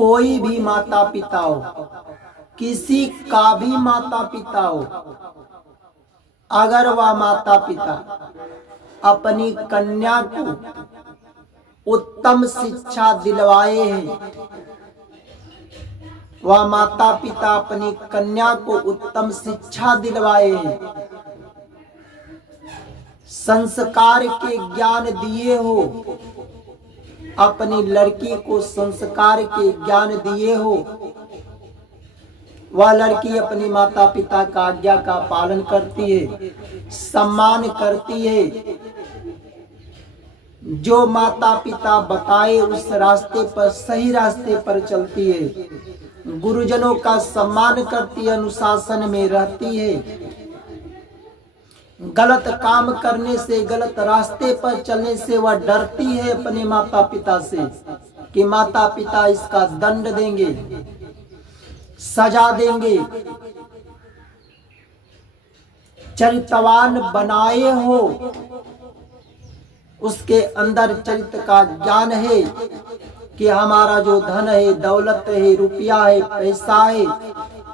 कोई भी माता पिता हो, किसी का भी माता पिता हो, अगर वह माता पिता अपनी कन्या को उत्तम शिक्षा दिलवाए हैं, वह माता पिता अपनी कन्या को उत्तम शिक्षा दिलवाए हैं, संस्कार के ज्ञान दिए हो, अपनी लड़की को संस्कार के ज्ञान दिए हो, वह लड़की अपनी माता पिता का आज्ञा का पालन करती है, सम्मान करती है। जो माता पिता बताए उस रास्ते पर, सही रास्ते पर चलती है, गुरुजनों का सम्मान करती है, अनुशासन में रहती है। गलत काम करने से, गलत रास्ते पर चलने से वह डरती है अपने माता पिता से कि माता पिता इसका दंड देंगे, सजा देंगे। चरित्रवान बनाए हो, उसके अंदर चरित्र का ज्ञान है कि हमारा जो धन है, दौलत है, रुपया है, पैसा है,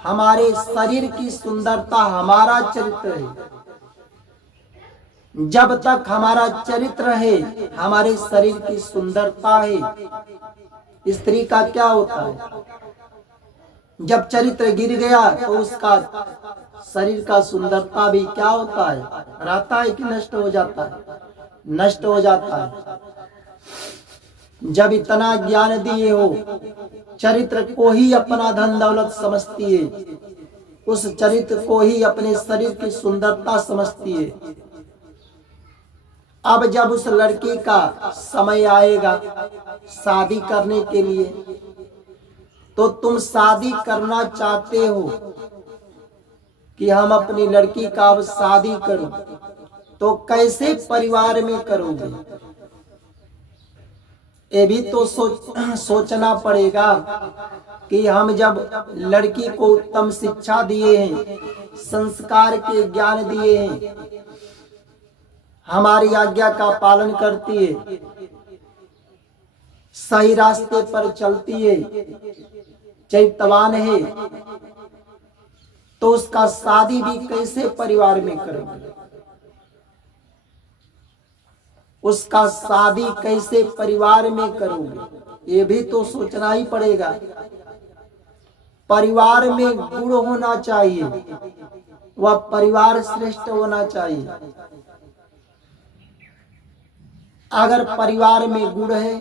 हमारे शरीर की सुंदरता हमारा चरित्र है। जब तक हमारा चरित्र है, हमारे शरीर की सुंदरता है। स्त्री का क्या होता है, जब चरित्र गिर गया तो उसका शरीर का सुंदरता भी क्या होता है, रहता है कि नष्ट हो जाता है? नष्ट हो जाता है। जब इतना ज्ञान दिए हो, चरित्र को ही अपना धन दौलत समझती है, उस चरित्र को ही अपने शरीर की सुंदरता समझती है। अब जब उस लड़की का समय आएगा शादी करने के लिए, तो तुम शादी करना चाहते हो कि हम अपनी लड़की का अब शादी करूं, तो कैसे परिवार में करोगे? ये भी तो सोचना पड़ेगा कि हम जब लड़की को उत्तम शिक्षा दिए हैं, संस्कार के ज्ञान दिए हैं, हमारी आज्ञा का पालन करती है, सही रास्ते पर चलती है, चरित्रवान है, तो उसका शादी भी कैसे परिवार में करोगे? उसका शादी कैसे परिवार में करोगे? ये भी तो सोचना ही पड़ेगा। परिवार में गुण होना चाहिए, वह परिवार श्रेष्ठ होना चाहिए। अगर परिवार में गुण है,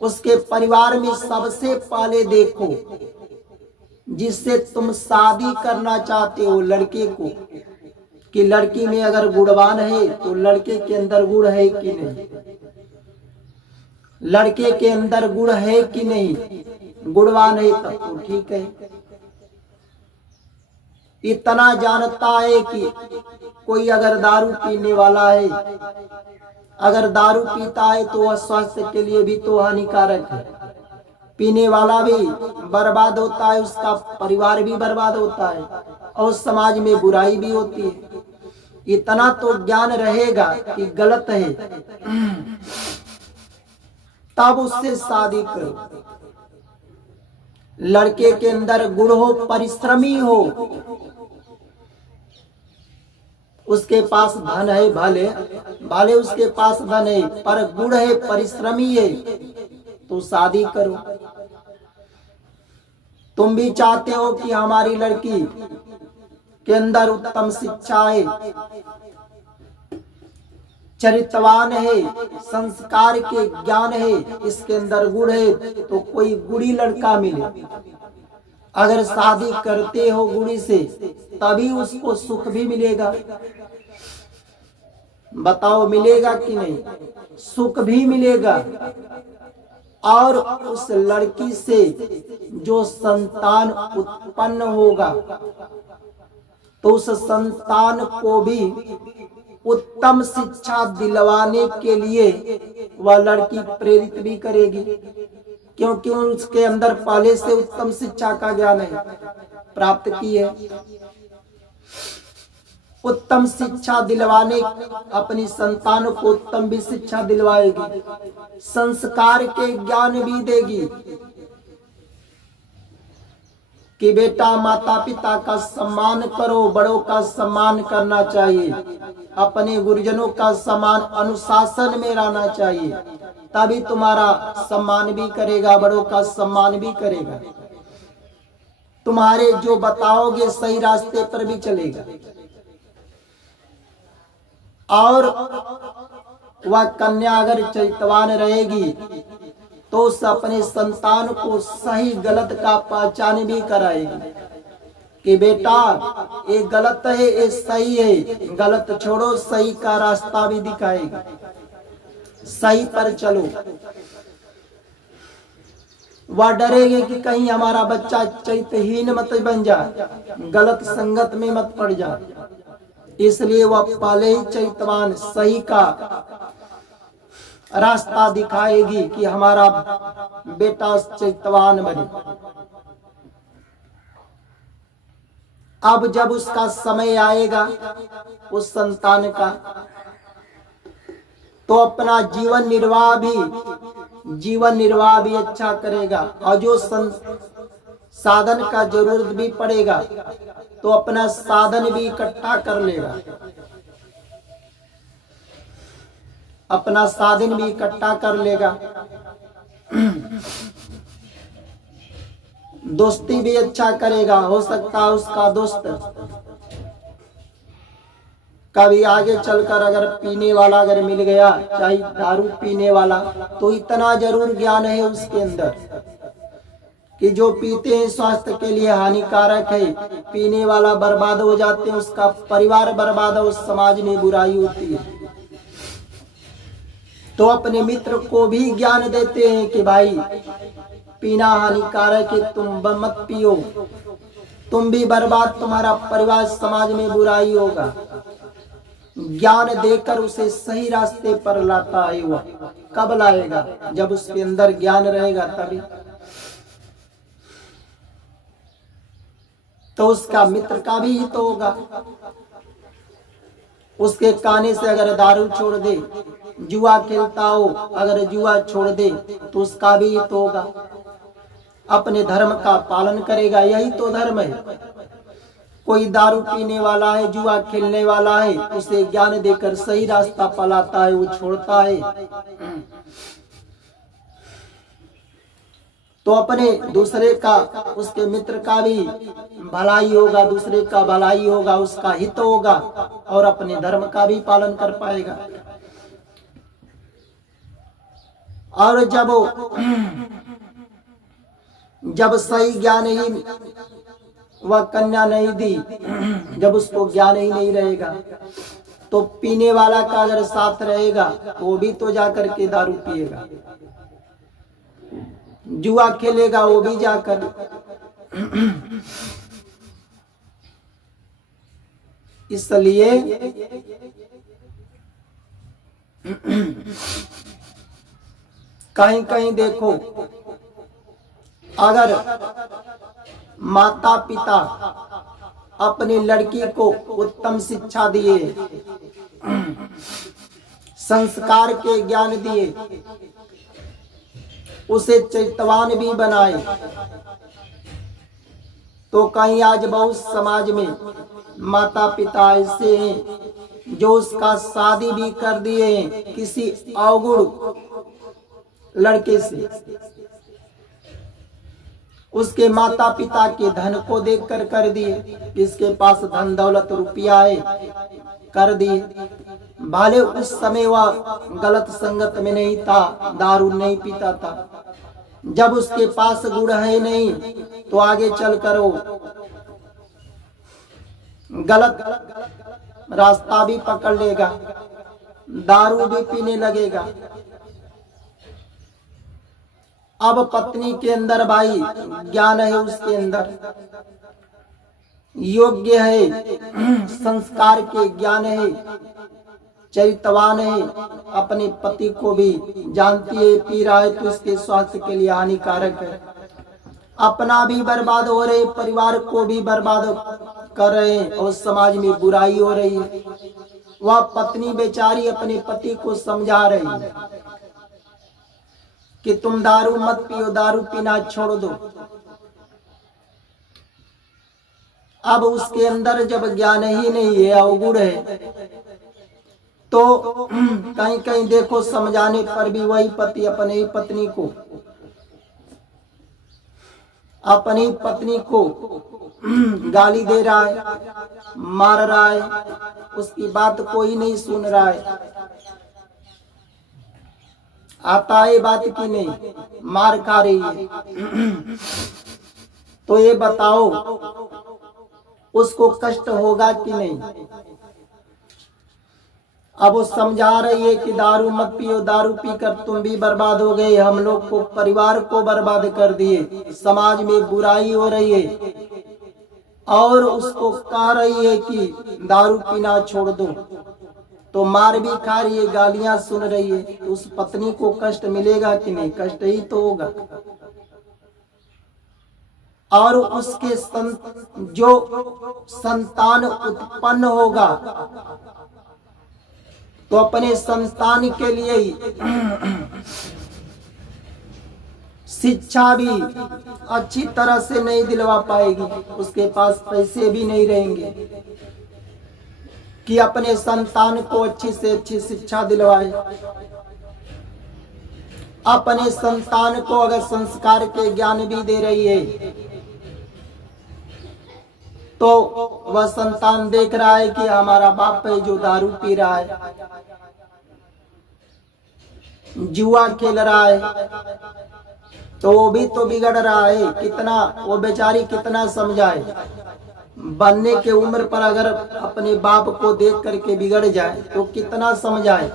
उसके परिवार में सबसे पहले देखो, जिससे तुम शादी करना चाहते हो लड़के को, कि लड़की में अगर गुणवान है तो लड़के के अंदर गुण है कि नहीं, लड़के के अंदर गुण है कि नहीं, गुणवान है तब तो ठीक है। इतना जानता है कि कोई अगर दारू पीने वाला है, अगर दारू पीता है तो वह स्वास्थ्य के लिए भी तो हानिकारक है, पीने वाला भी बर्बाद होता है, उसका परिवार भी बर्बाद होता है और समाज में बुराई भी होती है। इतना तो ज्ञान रहेगा कि गलत है, तब उससे शादी करो। लड़के के अंदर गुण हो, परिश्रमी हो, उसके पास धन है, भले भले उसके पास धन है, पर गुण है, परिश्रमी है, तो शादी करो। तुम भी चाहते हो कि हमारी लड़की के अंदर उत्तम शिक्षा है, चरित्रवान है, संस्कार के ज्ञान है, इसके अंदर गुण है, तो कोई गुणी लड़का मिले। अगर शादी करते हो गुणी से, तभी उसको सुख भी मिलेगा। बताओ मिलेगा कि नहीं? सुख भी मिलेगा, और उस लड़की से जो संतान उत्पन्न होगा, तो उस संतान को भी उत्तम शिक्षा दिलवाने के लिए वह लड़की प्रेरित भी करेगी, क्योंकि उसके अंदर पहले से उत्तम शिक्षा का ज्ञान है, प्राप्त की है। उत्तम शिक्षा दिलवाने, अपनी संतान को उत्तम भी शिक्षा दिलवाएगी, संस्कार के ज्ञान भी देगी कि बेटा माता पिता का सम्मान करो, बड़ों का सम्मान करना चाहिए, अपने गुरुजनों का सम्मान अनुशासन में रहना चाहिए, तभी तुम्हारा सम्मान भी करेगा, बड़ों का सम्मान भी करेगा, तुम्हारे जो बताओगे सही रास्ते पर भी चलेगा। और वह कन्या अगर चरित्रवान रहेगी तो उस अपने संतान को सही गलत का पहचान भी कराएगी कि बेटा ये गलत है, ये सही है, गलत छोड़ो, सही का रास्ता भी दिखाएगी, सही पर चलो। वह डरेगी कि कहीं हमारा बच्चा चरित्रहीन मत बन जाए, गलत संगत में मत पड़ जाए, इसलिए वह पहले ही चरित्रवान सही का रास्ता दिखाएगी कि हमारा बेटा चरित्रवान बने। अब जब उसका समय आएगा उस संतान का, तो अपना जीवन निर्वाह भी अच्छा करेगा, और जो साधन का जरूरत भी पड़ेगा तो अपना साधन भी इकट्ठा कर लेगा, अपना साधन भी इकट्ठा कर लेगा, दोस्ती भी अच्छा करेगा। हो सकता है उसका दोस्त कभी आगे चलकर अगर पीने वाला अगर मिल गया, चाहे दारू पीने वाला, तो इतना जरूर ज्ञान है उसके अंदर कि जो पीते हैं स्वास्थ्य के लिए हानिकारक है, पीने वाला बर्बाद हो जाते हैं, उसका परिवार बर्बाद है, उस समाज में बुराई होती है। तो अपने मित्र को भी ज्ञान देते हैं कि भाई पीना हानिकारक है, तुम मत पियो, तुम भी बर्बाद, तुम्हारा परिवार समाज में बुराई होगा। ज्ञान देकर उसे सही रास्ते पर लाता है। वह कब लाएगा? जब उसके अंदर ज्ञान रहेगा तभी। तो उसका मित्र का भी हित होगा। उसके कहने से अगर दारू छोड़ दे, जुआ खेलता हो अगर जुआ छोड़ दे तो उसका भी हित होगा, अपने धर्म का पालन करेगा। यही तो धर्म है। कोई दारू पीने वाला है, जुआ खेलने वाला है, उसे ज्ञान देकर सही रास्ता पलाता है, वो छोड़ता है। तो अपने दूसरे का, उसके मित्र का भी भलाई होगा, दूसरे का भलाई होगा, उसका हित होगा, और अपने धर्म का भी पालन कर पाएगा। और जब सही ज्ञान ही वह कन्या नहीं दी, जब उसको ज्ञान ही नहीं रहेगा, तो पीने वाला का अगर साथ रहेगा वो भी तो जाकर के दारू पिएगा, जुआ खेलेगा वो भी जाकर। इसलिए कहीं कहीं देखो, अगर माता पिता अपनी लड़की को उत्तम शिक्षा दिए, संस्कार के ज्ञान दिए, उसे चरित्रवान भी बनाए, तो कहीं आज बहुत समाज में माता पिता ऐसे हैं जो उसका शादी भी कर दिए किसी अवगुण लड़के से, उसके माता पिता के धन को देखकर कर दिए, किसके पास धन दौलत रुपया है कर दिए। भले उस समय वह गलत संगत में नहीं था, दारू नहीं पीता था, जब उसके पास गुण है नहीं तो आगे चल कर वो गलत रास्ता भी पकड़ लेगा, दारू भी पीने लगेगा। अब पत्नी के अंदर भाई ज्ञान है, उसके अंदर योग्य है, संस्कार के ज्ञान है, चरित्रवान है, अपने पति को भी जानती है पी रहा है तो इसके स्वास्थ्य के लिए हानिकारक है, अपना भी बर्बाद हो रहे, परिवार को भी बर्बाद कर रहे हैं और समाज में बुराई हो रही है। वह पत्नी बेचारी अपने पति को समझा रही है कि तुम दारू मत पियो, दारू पीना छोड़ दो। अब उसके अंदर जब ज्ञान ही नहीं है, अवगुण है, तो कहीं कहीं देखो समझाने पर भी वही पति अपने ही पत्नी को गाली दे रहा है, मार रहा है, उसकी बात कोई नहीं सुन रहा है। आता है बात की नहीं, मार खा रही है। तो ये बताओ उसको कष्ट होगा कि नहीं? अब वो समझा रही है कि दारू मत पियो, दारू पीकर तुम भी बर्बाद हो गए, हम लोग को, परिवार को बर्बाद कर दिए, समाज में बुराई हो रही है। और उसको कह रही है कि दारू पीना छोड़ दो, तो मार भी खा रही है, गालियां सुन रही है। तो उस पत्नी को कष्ट मिलेगा कि नहीं? कष्ट ही तो होगा। और उसके जो संतान उत्पन्न होगा तो अपने संतान के लिए ही शिक्षा भी अच्छी तरह से नहीं दिलवा पाएगी, उसके पास पैसे भी नहीं रहेंगे कि अपने संतान को अच्छी से अच्छी शिक्षा दिलवाए। अपने संतान को अगर संस्कार के ज्ञान भी दे रही है तो वह संतान देख रहा है कि हमारा बाप है जो दारू पी रहा है, जुआ खेल रहा है, तो वो भी तो बिगड़ रहा है। कितना वो बेचारी कितना समझाए? बनने के उम्र पर अगर अपने बाप को देख करके बिगड़ जाए तो कितना समझाए?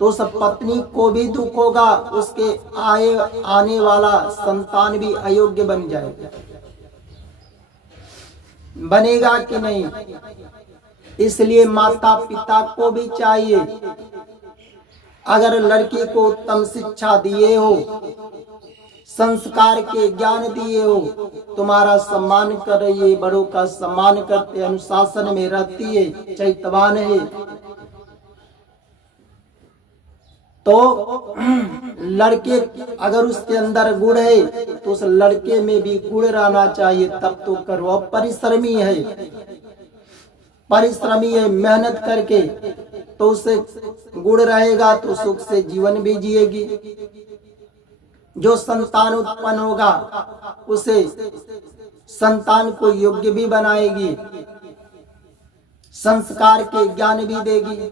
तो उस पत्नी को भी दुख होगा, उसके आने वाला संतान भी अयोग्य बन जाएगा। बनेगा कि नहीं? इसलिए माता पिता को भी चाहिए, अगर लड़की को उत्तम शिक्षा दिए हो, संस्कार के ज्ञान दिए हो, तुम्हारा सम्मान कर रही है, बड़ों का सम्मान करते, अनुशासन में रहती है, चैतवान है, तो लड़के अगर उसके अंदर गुण है तो उस लड़के में भी गुण रहना चाहिए, तब तो करो। परिश्रमी है, मेहनत करके तो उसे गुण रहेगा तो सुख से जीवन भी जिएगी। जो संतान उत्पन्न होगा उसे संतान को योग्य भी बनाएगी, संस्कार के ज्ञान भी देगी।